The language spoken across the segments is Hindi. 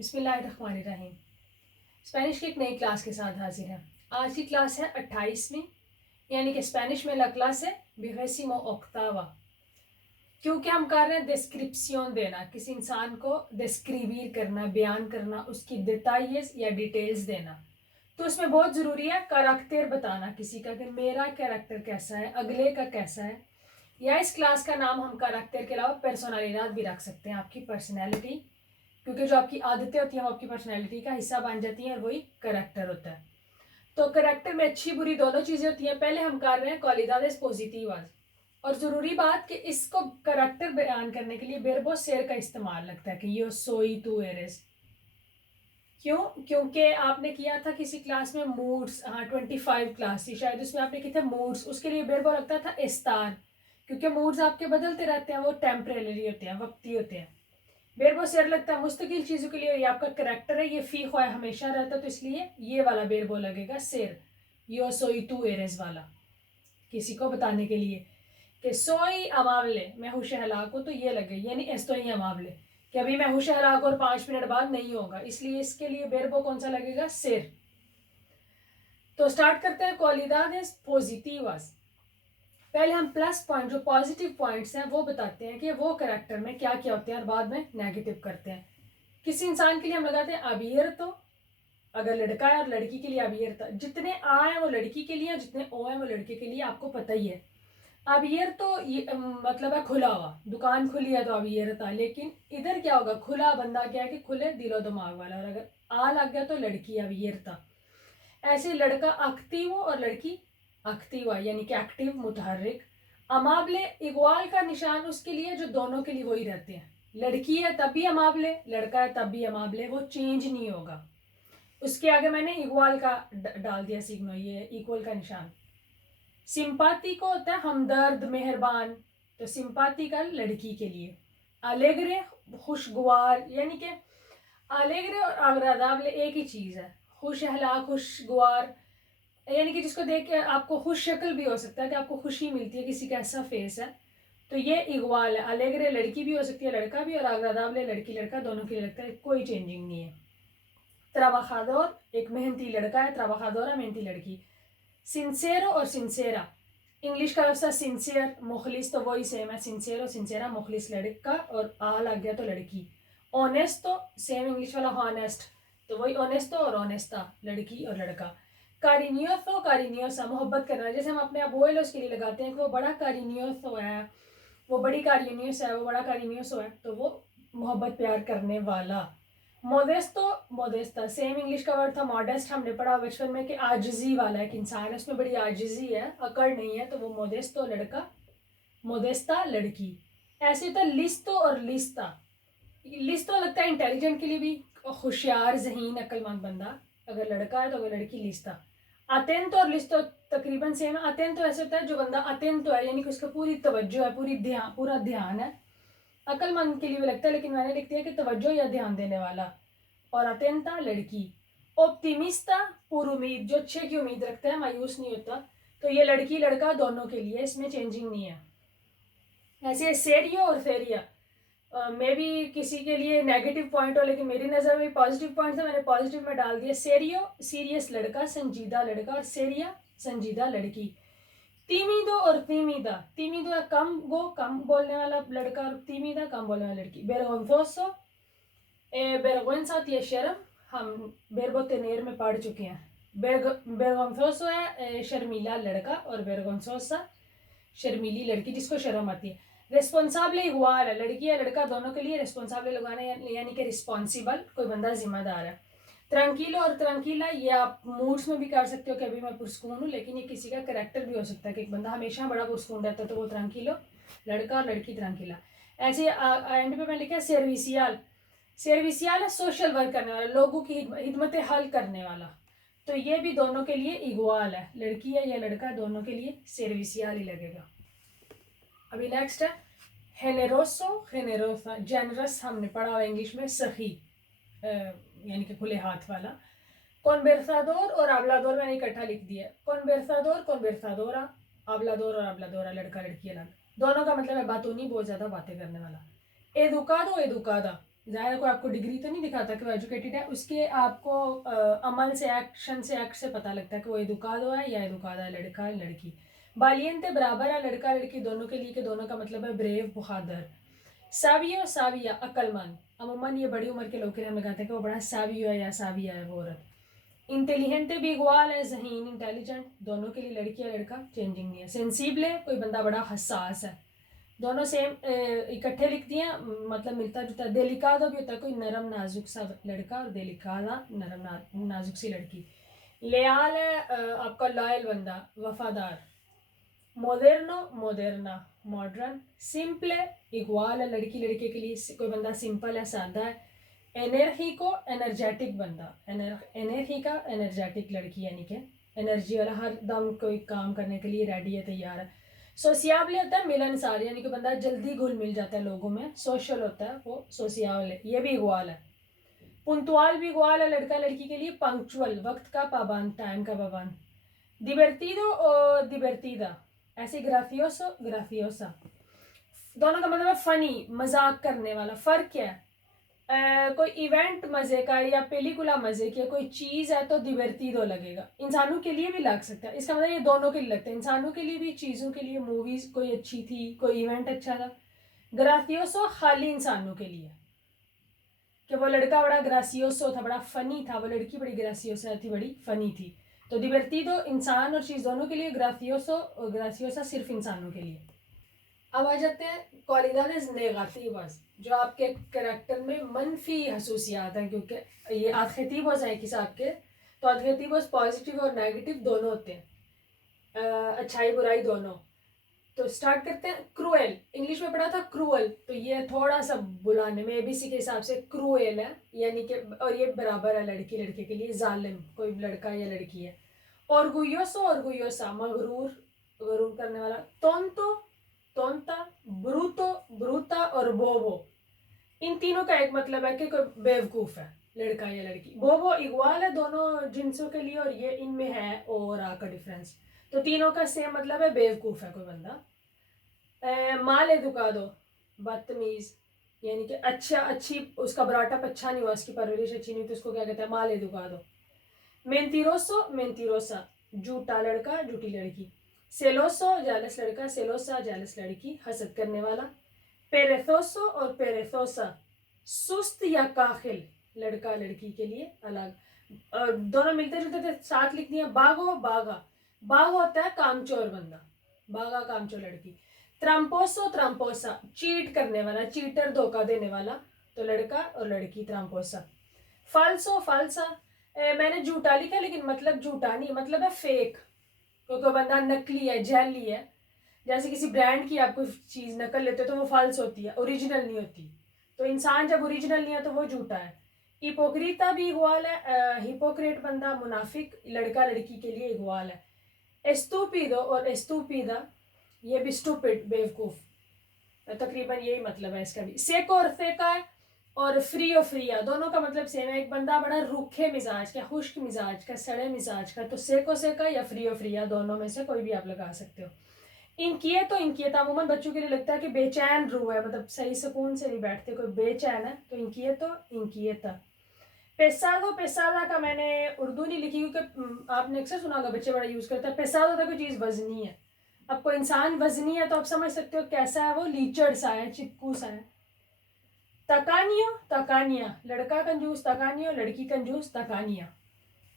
बिस्मिल्लाहिर्रहमानिर्रहीम। स्पेनिश की एक नई क्लास के साथ हाजिर है। आज की क्लास है 28वीं, यानी कि स्पेनिश में ला क्लास है विगेसिमो ओक्टावा। क्योंकि हम कर रहे हैं डिस्क्रिप्शन देना, किसी इंसान को डिस्क्रिबीर करना, बयान करना, उसकी डिटेल्स या डिटेल्स देना। तो उसमें बहुत ज़रूरी है करैक्टर बताना किसी का, कि मेरा कैरेक्टर कैसा है, अगले का कैसा है। या इस क्लास का नाम हम करैक्टर के अलावा पर्सनालिटी भी रख सकते हैं, आपकी पर्सनैलिटी, क्योंकि जो आपकी आदतें होती हैं वो आपकी पर्सनैलिटी का हिस्सा बन जाती हैं और वही करेक्टर होता है। तो करेक्टर में अच्छी बुरी दोनों चीज़ें होती हैं। पहले हम कर रहे हैं क्वालिटीज पॉजिटिवास, और ज़रूरी बात कि इसको करेक्टर बयान करने के लिए बेरबो सेर का इस्तेमाल लगता है कि यो सोई तू एरेस। क्यों? क्योंकि आपने किया था किसी क्लास में मूड्स, हाँ 25 क्लास थी शायद, उसमें आपने किए थे मूड्स। उसके लिए बेरबो लगता था एस्तार, क्योंकि मूड्स आपके बदलते रहते हैं, वो टेम्परेरी होते हैं, वक्ती होते हैं। बेरबो सिर लगता है मुस्तकिल चीज़ों के लिए। ये आपका करेक्टर है, ये फी ख्वाह हमेशा रहता है, तो इसलिए ये वाला बेरबो लगेगा सिर, यो सोई तू एरेस वाला, किसी को बताने के लिए कि सोई अमावले, मैं हूँ शहलाक हूँ, तो ये लगे, यानी एस्तोई अमावले, कि अभी मैं हूँ शहलाक और 5 मिनट बाद नहीं होगा, इसलिए इसके लिए बेरबो कौन सा लगेगा? सिर। तो स्टार्ट करते हैं क्वालिटीज पॉजिटिवास। पहले हम प्लस पॉइंट, जो पॉजिटिव पॉइंट्स हैं वो बताते हैं कि वो करेक्टर में क्या क्या होते हैं, और बाद में नेगेटिव करते हैं। किसी इंसान के लिए हम लगाते हैं अबियर्तो, अगर लड़का है, और लड़की के लिए अबियर्ता। जितने आ है वो लड़की के लिए, जितने ओ है वो लड़के के लिए, आपको पता ही है। अबियर तो मतलब है खुला हुआ, दुकान खुली है तो अबियर्ता। लेकिन इधर क्या होगा? खुला बंदा क्या है कि खुले दिलो दिमाग वाला, और अगर आ लग गया तो लड़की अबियर्ता। ऐसे लड़का एक्टिव और लड़की एक्टिवा, यानी कि एक्टिव मुतहर्रिक। अमावले इगवाल का निशान उसके लिए जो दोनों के लिए वही रहते हैं। लड़की है तब भी अमावले, लड़का है तब भी अमावले, वो चेंज नहीं होगा। उसके आगे मैंने इक्वल का डाल दिया सिग्नो, ये इक्वल का निशान। सिंपाती को होता है हमदर्द, मेहरबान, तो सिंपाती का लड़की के लिए। अलेग्रे खुशगवार, यानी कि अलेग्रे और अग्रादाबले एक ही चीज़ है। खुश अहला, खुशगवार, यानी कि जिसको देख के आपको खुश शक्ल भी हो सकता है, कि आपको खुशी मिलती है, किसी का ऐसा फेस है, तो ये इगवाल है। अलेग्रे लड़की भी हो सकती है, लड़का भी, और अग्रादाबले लड़की लड़का दोनों के लिए लगता है, कोई चेंजिंग नहीं है। ट्राबाजादोर एक मेहनती लड़का है, ट्राबाजादोरा मेहनती लड़की। सिंसेरो और सिंसेरा, इंग्लिश का लफ्ज़ सिंसियर, मुखलिस, तो वही सेम है। सिंसेरो सिंसेरा, मुखलिस लड़का, और आ लग गया तो लड़की। ऑनेस्टो सेम इंग्लिश वाला हॉनेस्ट, तो वही ऑनेस्टो और ऑनेस्टा, लड़की और लड़का। कारिनियोसो कारिनियोसा, मोहब्बत करना, जैसे हम अपने अबोएलोस के लिए लगाते हैं कि वो बड़ा कारिनियोसो है, वो बड़ी कारिनियोस है, वो बड़ा कारिनियोसो है, तो वो मोहब्बत प्यार करने वाला। मोदेस्तो मोदेस्ता, सेम इंग्लिश का वर्ड था मॉडेस्ट, हमने पढ़ा बचपन में कि आजिजी वाला एक इंसान है, उसमें बड़ी आजिजी है, अकड़ नहीं है, तो वो मोदेस्तो लड़का, मोदेस्ता लड़की। ऐसे होता है लिस्तो और लिस्ता। लिस्तो लगता है इंटेलिजेंट के लिए भी, होशियार, जहीन, अक्लमंद बंदा, अगर लड़का है तो अगर लड़की लिस्ता। अतेंतो और लिस्तो तकरीबन सेम है। अतेंतो ऐसे होता है जो बंदा अतेंतो है, यानी कि उसका पूरी तवज्जो है, पूरा ध्यान है। अक्लमंद के लिए भी लगता है, लेकिन मैंने लिख दिया कि तवज्जो या ध्यान देने वाला। और अतेंता लड़की। ऑप्टिमिस्टा पूरी उम्मीद, जो अच्छे की उम्मीद रखता है, मायूस नहीं होता, तो ये लड़की लड़का दोनों के लिए, इसमें चेंजिंग नहीं है। ऐसे सेरियो और सेरिया मे भी किसी के लिए नेगेटिव पॉइंट हो, लेकिन मेरी नज़र में पॉजिटिव पॉइंट था, मैंने पॉजिटिव में डाल दिया। सेरियो सीरियस लड़का, संजीदा लड़का, और सेरिया संजीदा लड़की। तीमिदो और तीमिदा, तीमिदो है कम बोलने वाला लड़का, और तीमिदा कम बोलने वाली लड़की। बेरगोन्फोसो बेरगोन्सा ये शर्म, हम बेरबो तेनेर में पढ़ चुके हैं। बेरगोन्फोसो है शर्मीला लड़का, और बेरगोन्सोसा शर्मीली लड़की, जिसको शर्म आती है। रिस्पॉन्साबले इगवाल है, लड़की या लड़का दोनों के लिए। रिस्पॉन्साबले लगाना यानी कि रिस्पॉन्सिबल, कोई बंदा जिम्मेदार है। त्रंकीलो और त्रंकीला, ये आप मूड्स में भी कर सकते हो कि अभी मैं पुरस्कून हूँ, लेकिन ये किसी का करेक्टर भी हो सकता है कि एक बंदा हमेशा बड़ा पुरस्कून रहता है, तो वो त्रंकीलो लड़का, और लड़की त्रंकीला। ऐसे एंड पे मैं लिखा सर्विसियाल, सर्विसियाल है सोशल वर्क करने वाला, लोगों की हिदमतें हल करने वाला, तो ये भी दोनों के लिए इगवाल है, लड़की है या लड़का, दोनों के लिए सर्विसियाल ही लगेगा। अभी नेक्स्ट है हेनेरोसो हेनेरोसा, जेनरस हमने पढ़ा हुआ इंग्लिश में, सखी, यानी कि खुले हाथ वाला। कॉन्वेर्सादोर और आबलादोर मैंने इकट्ठा लिख दिया। कॉन्वेर्सादोर कॉन्वेर्सादोरा, आबलादोर और आबलादोरा, लड़का लड़की अलग, दोनों का मतलब है बातूनी, बहुत ज़्यादा बातें करने वाला। एदुकादो एदुकादा, ज़ाहिर कोई आपको डिग्री तो नहीं दिखाता कि वो एजुकेटेड है, उसके आपको अमल से, एक्शन से, एक्ट से पता लगता है कि वो एदुकादो है या एदुकादा है, लड़का है लड़की। बालियंते बराबर है लड़का लड़की दोनों के लिए, कि दोनों का मतलब है ब्रेव, बहादुर। सावियो साविया अक्लमंद, अमूमन ये बड़ी उम्र के लोग के लिए हमें कहते हैं कि वो बड़ा सावियो है या साविया है वो औरत। इंटेलिजेंटे भी इक्वाल है, जहीन इंटेलिजेंट, दोनों के लिए लड़की या लड़का चेंजिंग नहीं है। सेंसिबले, कोई बंदा बड़ा हसास है, दोनों सेम इकट्ठे लिख दिए, मतलब मिलता जुलता। डेलिकादो भी होता है कोई नरम नाजुक सा लड़का, और डेलिकादा नरम नाजुक सी लड़की। लेयाल है आपका लॉयल बंदा, वफादार। मोदेर्नो मोदेर्ना, मॉडर्न। सिंपल है इक्वाल है लड़की लड़के के लिए, कोई बंदा सिंपल है, सादा है। एनर्जिको, एनर्जेटिक बंदा, एनर्जिका एनर्जेटिक लड़की, यानी कि एनर्जी वाला, हर दम कोई काम करने के लिए रेडी है, तैयार है। सोशियाबल होता है मिलनसार, यानी कि बंदा जल्दी घुल मिल जाता है लोगों में, सोशल होता है वो सोशियाबल है, ये भी इक्वाल है। पुंतुआल भी इक्वाल है लड़का लड़की के लिए, पंक्चुअल वक्त का पाबंद, टाइम का पाबंद। दिबर्तिदो और दिबर्तिदा, ऐसे ग्राफियोसो ग्राफियोसा, दोनों का मतलब है फनी, मजाक करने वाला। फर्क क्या है? कोई इवेंट मजे का या पेलिकुला मजे की, कोई चीज है तो दिबर्तिदो लगेगा, इंसानों के लिए भी लग सकता है, इसका मतलब ये दोनों के लिए लगता है, इंसानों के लिए भी, चीजों के लिए। मूवीज कोई अच्छी थी, कोई इवेंट अच्छा था। ग्रासियोसो खाली इंसानों के लिए, कि वो लड़का बड़ा ग्रासियोसो था, बड़ा फनी था, वो लड़की बड़ी ग्रासियोसा थी, बड़ी फनी थी। तो दिबर्तिदो इंसान और चीज दोनों के लिए, ग्रासियोसो और ग्रासियोसा सिर्फ इंसानों के लिए। अब आ जाते हैं क्वालिटीज नेगेटिव्स, जो आपके करेक्टर में मनफी खसूसियात हैं, क्योंकि ये अडजेक्टिव्स हैं किस आपके, तो अडजेक्टिव्स पॉजिटिव और नेगेटिव दोनों होते हैं, अच्छाई बुराई दोनों। तो स्टार्ट करते हैं। क्रूएल, इंग्लिश में पढ़ा था क्रूअल, तो ये थोड़ा सा बुलाने में एबीसी के हिसाब से क्रूएल है, यानी कि, और ये बराबर है लड़की लड़के के लिए, जालिम, कोई लड़का या लड़की है। ऑर्गुयोसो ऑर्गुयोसा, मगरूर, गरूर करने वाला। टोंटो टोंटा, ब्रूतो ब्रूता, और बोबो, इन तीनों का एक मतलब है कि कोई बेवकूफ है, लड़का या लड़की। बोबो इक्वाल है दोनों जिन्सों के लिए, और ये इनमें है और आ का डिफरेंस, तो तीनों का सेम मतलब है, बेवकूफ है कोई बंदा। माल एदुकादो, बदतमीज, यानी कि अच्छा अच्छी, उसका ब्राटअप अच्छा नहीं हुआ, उसकी परवरिश अच्छी नहीं, तो उसको क्या कहते हैं, माल एदुकादो। मेंतिरोसो मेंतिरोसा, झूठा लड़का झूठी लड़की। सेलोसो जेलस लड़का, सेलोसा जेलस लड़की, हसद करने वाला। पेरेथोसो और पेरेथोसा, सुस्त या काखिल, लड़का लड़की के लिए अलग, दोनों मिलते जुलते थे, साथ लिख दिया। बागो बागा, बाग होता है कामचोर बंदा, बागा कामचोर लड़की। त्रम्पोसो त्रम्पोसा, चीट करने वाला, चीटर, धोखा देने वाला, तो लड़का और लड़की, त्रम्पोसा। फाल्सो फाल्सा, मैंने झूठा लिखा लेकिन मतलब झूठा नहीं, मतलब है फेक, क्योंकि बंदा नकली है, जैली है। जैसे किसी ब्रांड की आप कोई चीज नकल लेते हो तो वो फॉल्स होती है, ओरिजिनल नहीं होती, तो इंसान जब ओरिजिनल नहीं है तो वो झूठा है। हिपोक्रीता भी इक्वाल है, हिपोक्रेट बंदा, मुनाफिक, लड़का लड़की के लिए इक्वाल है। एस्तूपिदो और एस्तूपिदा, ये भी स्टूपिड, बेवकूफ, तकरीबन यही मतलब है इसका भी। सेको और फेका है, और फ्री और फ्रिया, दोनों का मतलब सेम है, एक बंदा बड़ा रूखे मिजाज का, खुश्क मिजाज का, सड़े मिजाज का, तो सेको सेका या फ्री और फ्रिया, दोनों में से कोई भी आप लगा सकते हो। इनकिएतो इनकिएता, अमूमन बच्चों के लिए लगता है कि बेचैन रूह है, मतलब सही सुकून से नहीं बैठते, कोई बेचैन है, तो इनकिएतो इनकिएता। पेसादो, पेसादा का मैंने उर्दू नहीं लिखी, क्योंकि आपने अक्सर सुना होगा, बच्चे बड़ा यूज करते हैं। पेसादो तो कोई चीज वजनी है, अब कोई इंसान वजनी है तो आप समझ सकते हो कैसा है वो, लीचड़ सा है, चिपकू सा है। तकानियो तकानिया, लड़का कंजूस, तकानियो लड़की कंजूस, तकानिया।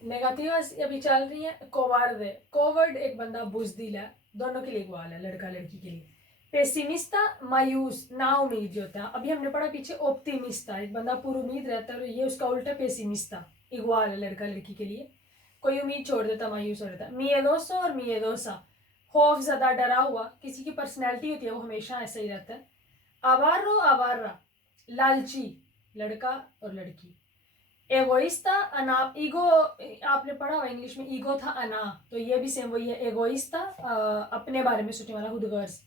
नेगेटिव अभी चल रही है। कोवार्दे, कोवर्ड एक बंदा बुजदिल है, दोनों के लिए इक्वाल है, लड़का लड़की के लिए। पेसिमिस्ता, मायूस, ना उम्मीद जो होता है, अभी हमने पढ़ा पीछे ऑप्टिमिस्टा, एक बंदा पूरी उम्मीद रहता है, ये उसका उल्टा पेसिमिस्ता, इक्वाल है लड़का लड़की के लिए, कोई उम्मीद छोड़ देता, मायूस हो जाता है। मियदोसो और मियदोसा, खौफ ज़्यादा, डरा हुआ, किसी की पर्सनैलिटी होती है वो हमेशा ऐसा ही रहता है। आवारो आवारा, लालची, लड़का और लड़की। एगोइस्ता, अना, ईगो, आपने पढ़ा हुआ इंग्लिश में, ईगो था अना, तो ये भी सेम वही है, एगोइस्ता, अपने बारे में सोचने वाला, खुदगर्ज।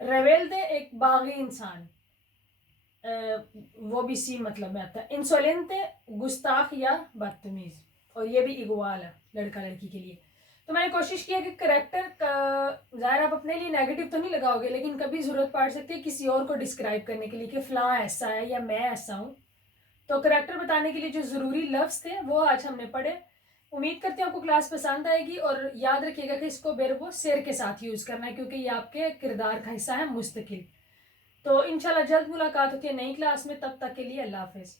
रेवेल्दे, एक बागी इंसान, वो भी सी मतलब में आता है। इंसोलेंते, गुस्ताख या बदतमीज, और ये भी इगवाल है लड़का लड़की के लिए। तो मैंने कोशिश किया कि करेक्टर का, ज़ाहिर आप अपने लिए नेगेटिव तो नहीं लगाओगे, लेकिन कभी ज़रूरत पड़ सकती है किसी और को डिस्क्राइब करने के लिए कि फ़लाँ ऐसा है या मैं ऐसा हूँ, तो करैक्टर बताने के लिए जो ज़रूरी लफ्ज़ थे वो आज हमने पढ़े। उम्मीद करते हैं आपको क्लास पसंद आएगी और याद रखिएगा कि इसको वर्ब सिर के साथ यूज़ करना है क्योंकि ये आपके किरदार का हिस्सा है मुस्तकिल। तो इंशाल्लाह जल्द मुलाकात होती है नई क्लास में, तब तक के लिए अल्लाह हाफ़िज़।